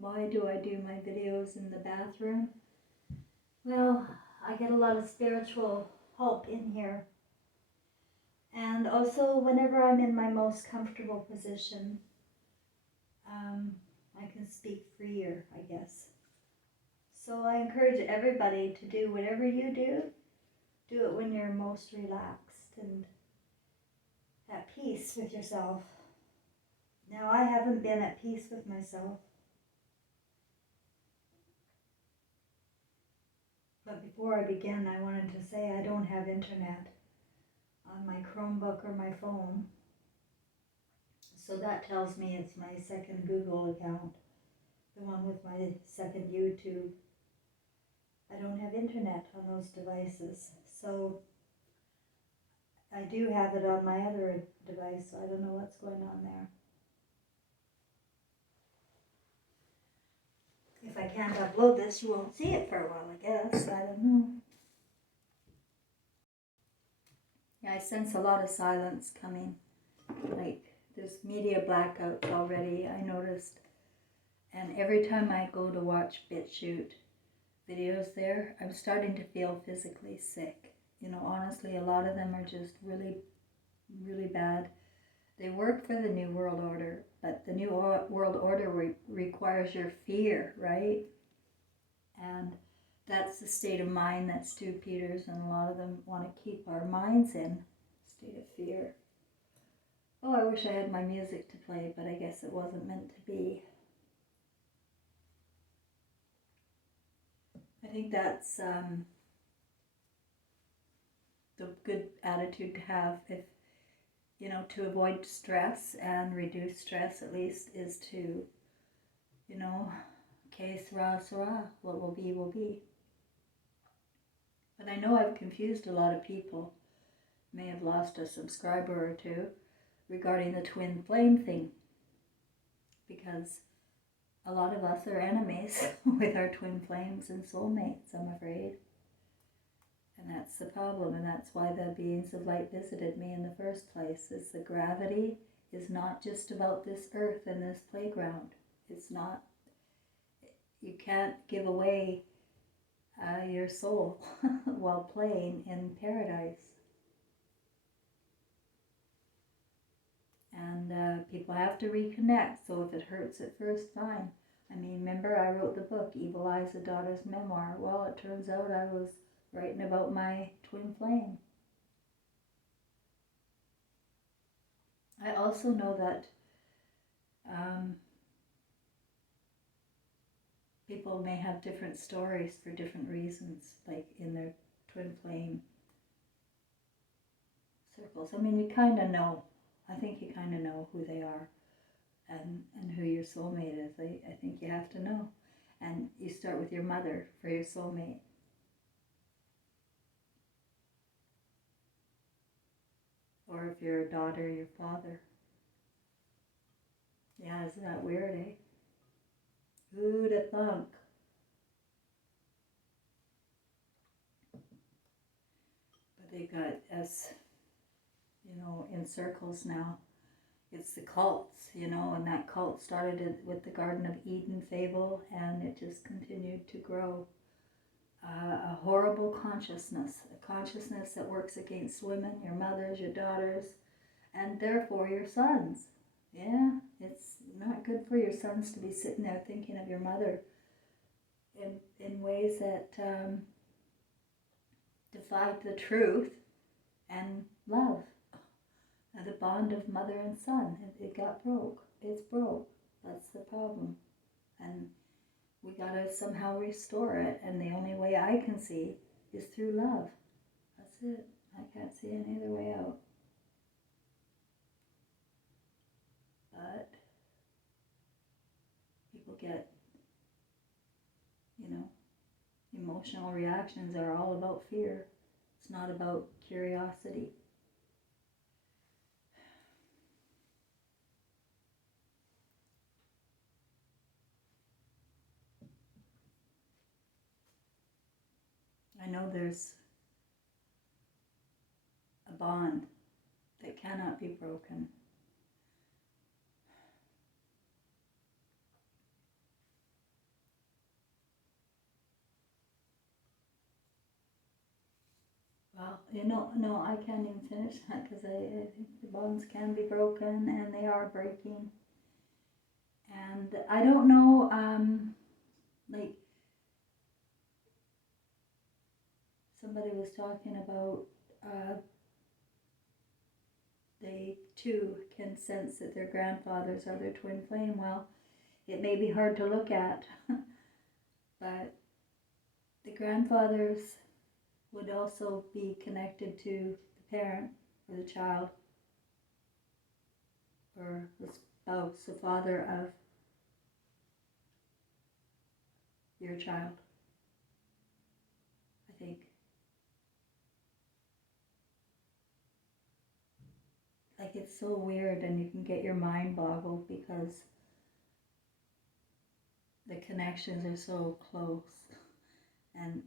Why do I do my videos in the bathroom? Well, I get a lot of spiritual help in here. And also, whenever I'm in my most comfortable position, um, I can speak freer, I guess. So I encourage everybody to do whatever you do it when you're most relaxed and at peace with yourself. Now, I haven't been at peace with myself. But before I begin, I wanted to say I don't have internet on my Chromebook or my phone. So that tells me it's my second Google account, the one with my second YouTube. I don't have internet on those devices. So I do have it on my other device, so I don't know what's going on there. If I can't upload this, you won't see it for a while, I guess. I don't know. Yeah, I sense a lot of silence coming. Like, there's media blackouts already, I noticed. And every time I go to watch BitChute videos there, I'm starting to feel physically sick. You know, honestly, a lot of them are just really, really bad. They work for the New World Order, but the New World Order requires your fear, right? And that's the state of mind that Stu Peters and a lot of them want to keep our minds in, state of fear. Oh, I wish I had my music to play, but I guess it wasn't meant to be. I think that's the good attitude to have, if you know, to avoid stress and reduce stress at least, is to, you know, que sera, sera, what will be, will be. But I know I've confused a lot of people, may have lost a subscriber or two, regarding the twin flame thing, because a lot of us are enemies with our twin flames and soulmates, I'm afraid. And that's the problem, and that's why the beings of light visited me in the first place, is the gravity is not just about this earth and this playground. It's not, you can't give away your soul while playing in paradise. And people have to reconnect, so if it hurts at first, fine. I mean, remember I wrote the book, Evil Eyes, A Daughter's Memoir. Well, it turns out I was writing about my twin flame. I also know that people may have different stories for different reasons, like in their twin flame circles. I mean, you kind of know. I think you kind of know who they are and who your soulmate is. I think you have to know. And you start with your mother for your soulmate. Or if you're a daughter, your father. Yeah, isn't that weird, eh? Who'd have thunk? But they got us, you know, in circles now. It's the cults, you know, and that cult started with the Garden of Eden fable, and it just continued to grow. A horrible consciousness, a consciousness that works against women, your mothers, your daughters, and therefore your sons. Yeah, it's not good for your sons to be sitting there thinking of your mother in ways that defy the truth and love. The bond of mother and son, it got broke. It's broke. That's the problem. And we gotta somehow restore it, and the only way I can see is through love. That's it. I can't see any other way out. But people get, you know, emotional reactions are all about fear. It's not about curiosity. I know there's a bond that cannot be broken. no, I can't even finish that because I think the bonds can be broken and they are breaking. And I don't know, like somebody was talking about they too can sense that their grandfathers are their twin flame. Well, it may be hard to look at, but the grandfathers would also be connected to the parent or the child or the spouse, the father of your child, I think. Like it's so weird and you can get your mind boggled because the connections are so close and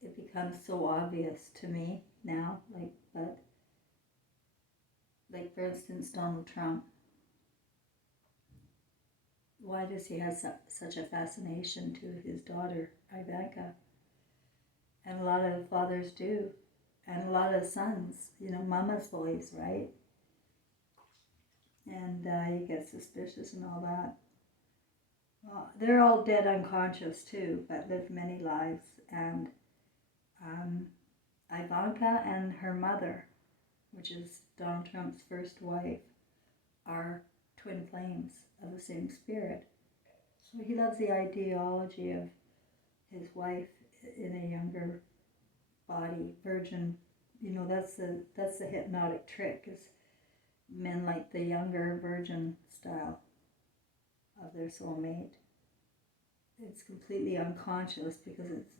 it becomes so obvious to me now, like for instance Donald Trump, why does he have such a fascination to his daughter Ivanka? And a lot of fathers do, and a lot of sons, mama's voice, right? And you get suspicious and all that. Well, they're all dead unconscious too, but lived many lives. And um, Ivanka and her mother, which is Donald Trump's first wife, are twin flames of the same spirit. So he loves the ideology of his wife in a younger body, virgin. That's the hypnotic trick. Is men like the younger virgin style of their soulmate. It's completely unconscious because it's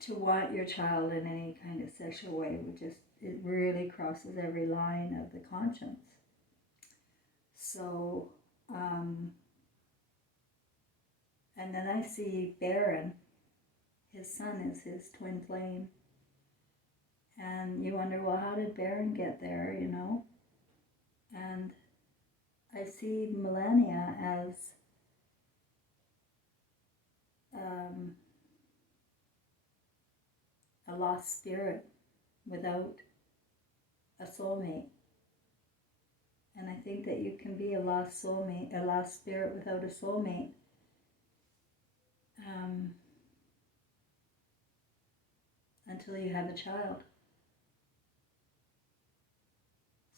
to want your child in any kind of sexual way it really crosses every line of the conscience. So, and then I see Baron, his son is his twin flame. And you wonder, well, how did Baron get there, And I see Melania as a lost spirit without a soulmate. And I think that you can be a lost soulmate, a lost spirit without a soulmate. Until you have a child.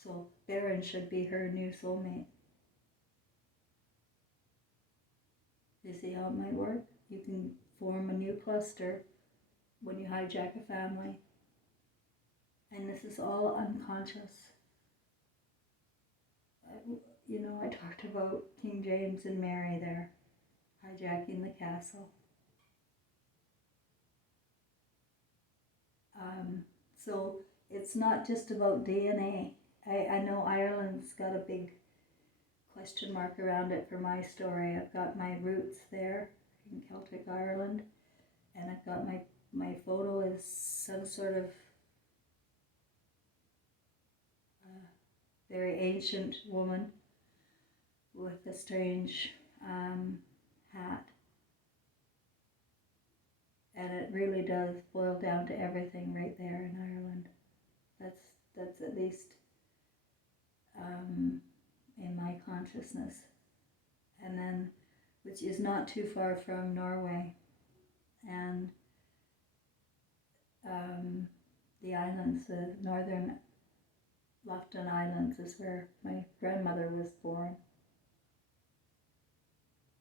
So Baron should be her new soulmate. You see how it might work? You can form a new cluster when you hijack a family. And this is all unconscious. I talked about King James and Mary there, hijacking the castle. So it's not just about DNA. I know Ireland's got a big question mark around it for my story. I've got my roots there in Celtic Ireland, and I've got my photo is some sort of very ancient woman with a strange hat. And it really does boil down to everything right there in Ireland. That's at least in my consciousness. And then, which is not too far from Norway. And the islands, the northern Lofton Islands is where my grandmother was born.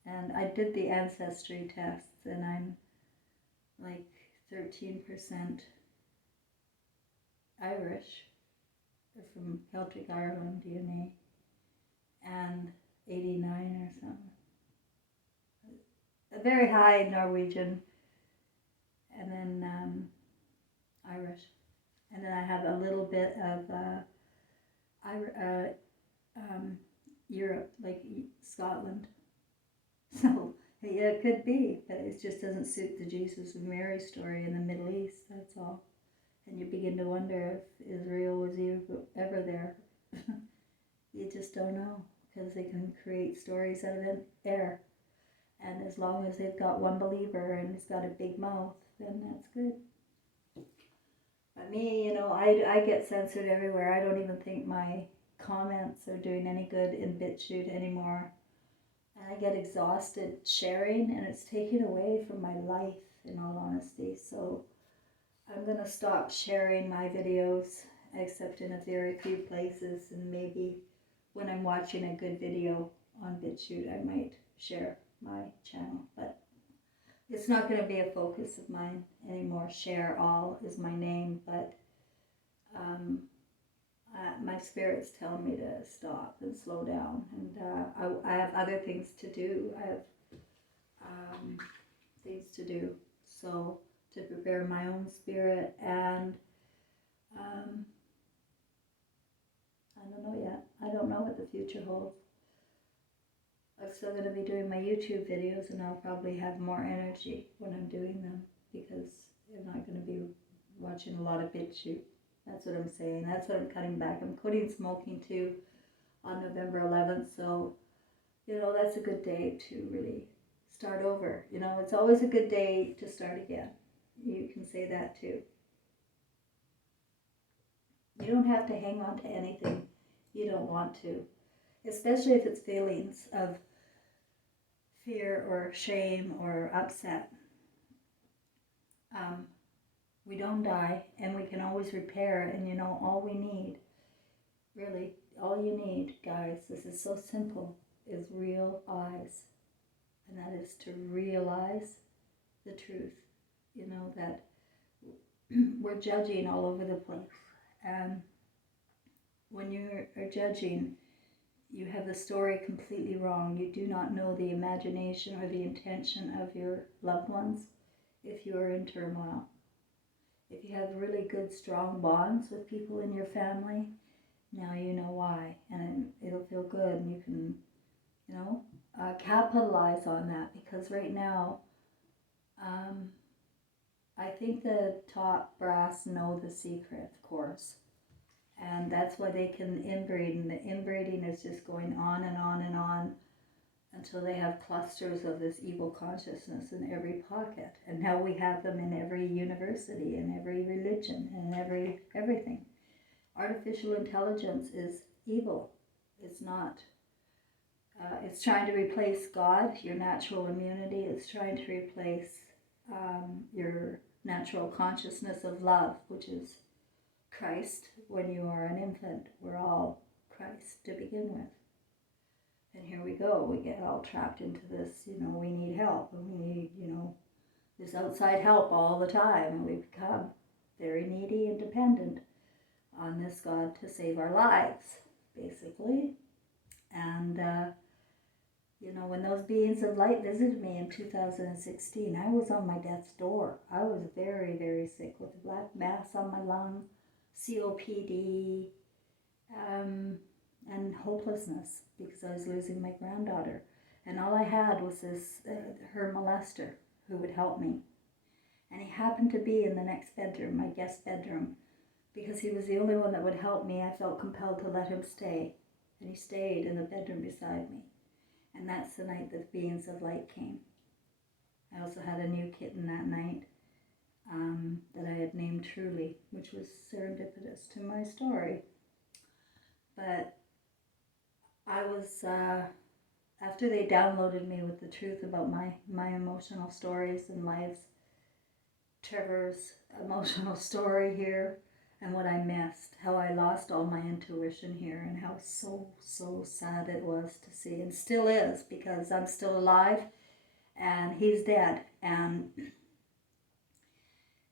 And I did the ancestry tests, and I'm like 13% Irish, from Celtic Ireland DNA, and 89 or something. A very high Norwegian, and then Irish. And then I have a little bit of Europe, like Scotland. So yeah, it could be, but it just doesn't suit the Jesus and Mary story in the Middle East, that's all. And you begin to wonder if Israel was ever there. You just don't know, because they can create stories out of air. And as long as they've got one believer and he's got a big mouth, then that's good. But me, I get censored everywhere. I don't even think my comments are doing any good in BitChute anymore. And I get exhausted sharing, and it's taken away from my life, in all honesty. So I'm going to stop sharing my videos, except in a very few places, and maybe when I'm watching a good video on BitChute, I might share my channel. But it's not going to be a focus of mine anymore. Share All is my name, but my spirit's telling me to stop and slow down. And I have other things to do. I have things to do. So to prepare my own spirit, and I don't know yet. I don't know what the future holds. I'm still going to be doing my YouTube videos, and I'll probably have more energy when I'm doing them, because I'm not going to be watching a lot of BitChute. That's what I'm saying. That's what I'm cutting back. I'm quitting smoking too on November 11th. So, that's a good day to really start over. It's always a good day to start again. You can say that too. You don't have to hang on to anything you don't want to, especially if it's feelings of fear or shame or upset. We don't die, and we can always repair. And all we need, really, all you need, guys, this is so simple, is real eyes. And that is to realize the truth. That we're judging all over the place. And when you are judging, you have the story completely wrong. You do not know the imagination or the intention of your loved ones if you are in turmoil. If you have really good, strong bonds with people in your family, now you know why, and it'll feel good, and you can, capitalize on that, because right now, I think the top brass know the secret, of course, and that's why they can inbreed, and the inbreeding is just going on and on and on until they have clusters of this evil consciousness in every pocket. And now we have them in every university, in every religion, and everything. Artificial intelligence is evil. It's not. It's trying to replace God, your natural immunity. It's trying to replace your natural consciousness of love, which is Christ. When you are an infant, we're all Christ to begin with. And here we go, we get all trapped into this, we need help, and we need, this outside help all the time, and we become very needy and dependent on this God to save our lives, basically. And, when those beings of light visited me in 2016, I was on my death's door. I was very, very sick with a black mass on my lung, COPD, and hopelessness, because I was losing my granddaughter. And all I had was this, her molester who would help me. And he happened to be in the next bedroom, my guest bedroom, because he was the only one that would help me. I felt compelled to let him stay. And he stayed in the bedroom beside me. And that's the night that beings of light came. I also had a new kitten that night that I had named Truly, which was serendipitous to my story. But I was, after they downloaded me with the truth about my emotional stories and life's, Trevor's emotional story here, and what I missed, how I lost all my intuition here, and how so sad it was to see, and still is, because I'm still alive, and he's dead, and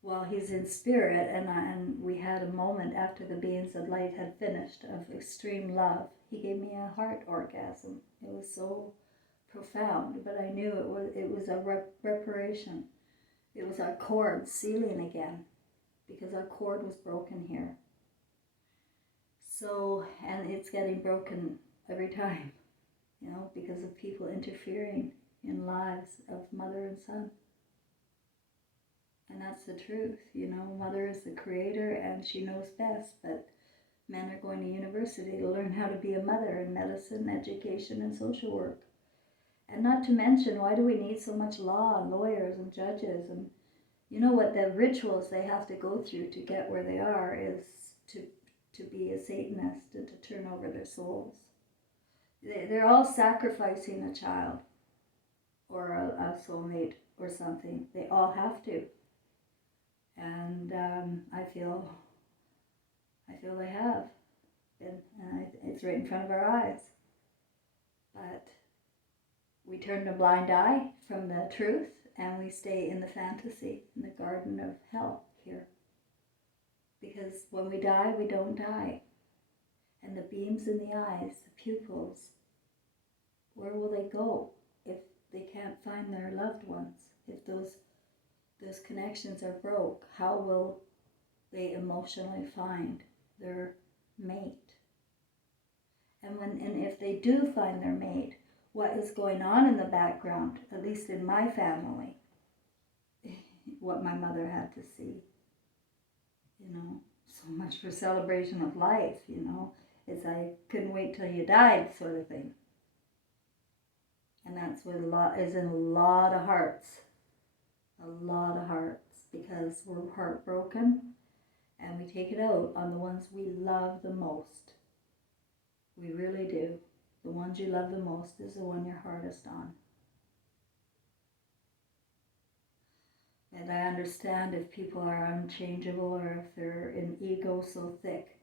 well, he's in spirit, and we had a moment after the beings of light had finished of extreme love. He gave me a heart orgasm. It was so profound, but I knew it was a reparation. It was our cord sealing again, because our cord was broken here. So, and it's getting broken every time, because of people interfering in lives of mother and son. And that's the truth, Mother is the creator and she knows best, but men are going to university to learn how to be a mother in medicine, education, and social work. And not to mention, why do we need so much law, lawyers, and judges, and, You know what the rituals they have to go through to get where they are is to be a Satanist and to turn over their souls. They're all sacrificing a child or a soulmate or something. They all have to. And I feel they have. And it's right in front of our eyes. But we turn a blind eye from the truth and we stay in the fantasy, in the garden of hell here. Because when we die, we don't die. And the beams in the eyes, the pupils, where will they go if they can't find their loved ones? If those connections are broke, how will they emotionally find their mate? And if they do find their mate, what is going on in the background, at least in my family, what my mother had to see, so much for celebration of life, it's I couldn't wait till you died sort of thing. And that's what is in a lot of hearts, because we're heartbroken and we take it out on the ones we love the most. We really do. The ones you love the most is the one you're hardest on. And I understand if people are unchangeable or if they're in ego so thick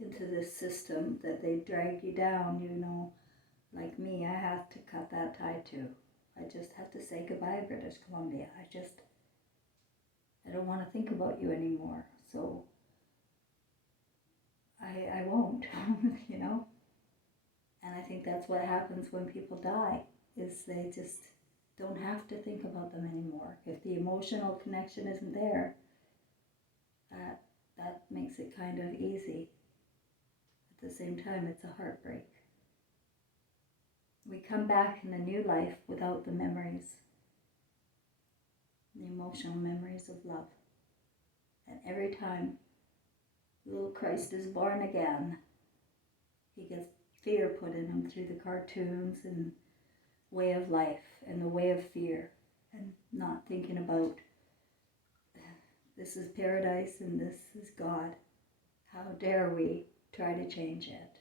into this system that they drag you down, like me, I have to cut that tie too. I just have to say goodbye, British Columbia. I don't want to think about you anymore. So I won't, And I think that's what happens when people die, is they just don't have to think about them anymore. If the emotional connection isn't there, that makes it kind of easy. At the same time, it's a heartbreak. We come back in a new life without the memories, the emotional memories of love. And every time little Christ is born again, he gets fear put in him through the cartoons and way of life and the way of fear, and not thinking about this is paradise and this is God. How dare we try to change it?